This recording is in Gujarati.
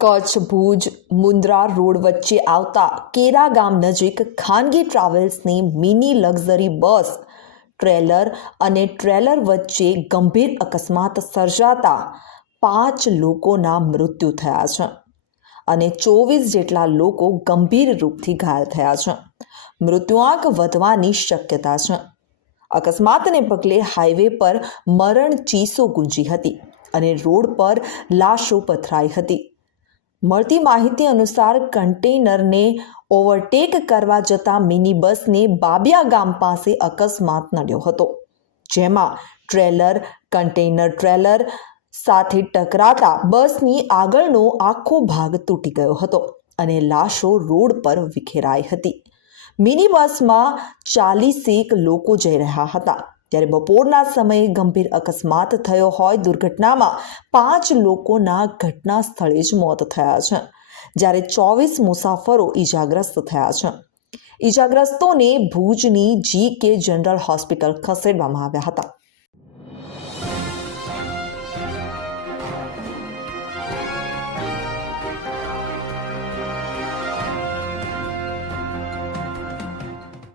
કચ્છ ભુજ મુન્દ્રા રોડ વચ્ચે આવતા કેરા ગામ નજીક ખાનગી ટ્રાવેલ્સની મિની લક્ઝરી બસ ટ્રેલર વચ્ચે ગંભીર અકસ્માત સર્જાતા 5 લોકોના મૃત્યુ થયા છે અને 24 જેટલા લોકો ગંભીર રૂપથી ઘાયલ થયા છે. મૃત્યુઆંક વધવાની શક્યતા છે. અકસ્માતને પગલે હાઈવે પર મરણ ચીસો ગુંજી હતી અને રોડ પર લાશો પથરાઈ હતી. મળતી માહિતી અનુસાર કન્ટેનરને ઓવરટેક કરવા જતા મિની બસને બાબિયા ગામ પાસે અકસ્માત નડ્યો હતો, જેમાં કન્ટેનર ટ્રેલર સાથે ટકરાતા બસની આગળનો આખો ભાગ તૂટી ગયો હતો અને લાશો રોડ પર વિખેરાઈ હતી. મિની બસમાં 40 લોકો જઈ રહ્યા હતા ત્યારે બપોરના સમયે ગંભીર અકસ્માત થયો હોય. દુર્ઘટનામાં 5 લોકોના ઘટના સ્થળે જ મોત થયા છે, જ્યારે 24 મુસાફરો ઈજાગ્રસ્ત થયા છે. ઈજાગ્રસ્તોને ભુજની GK જનરલ હોસ્પિટલ ખસેડવામાં આવ્યા હતા.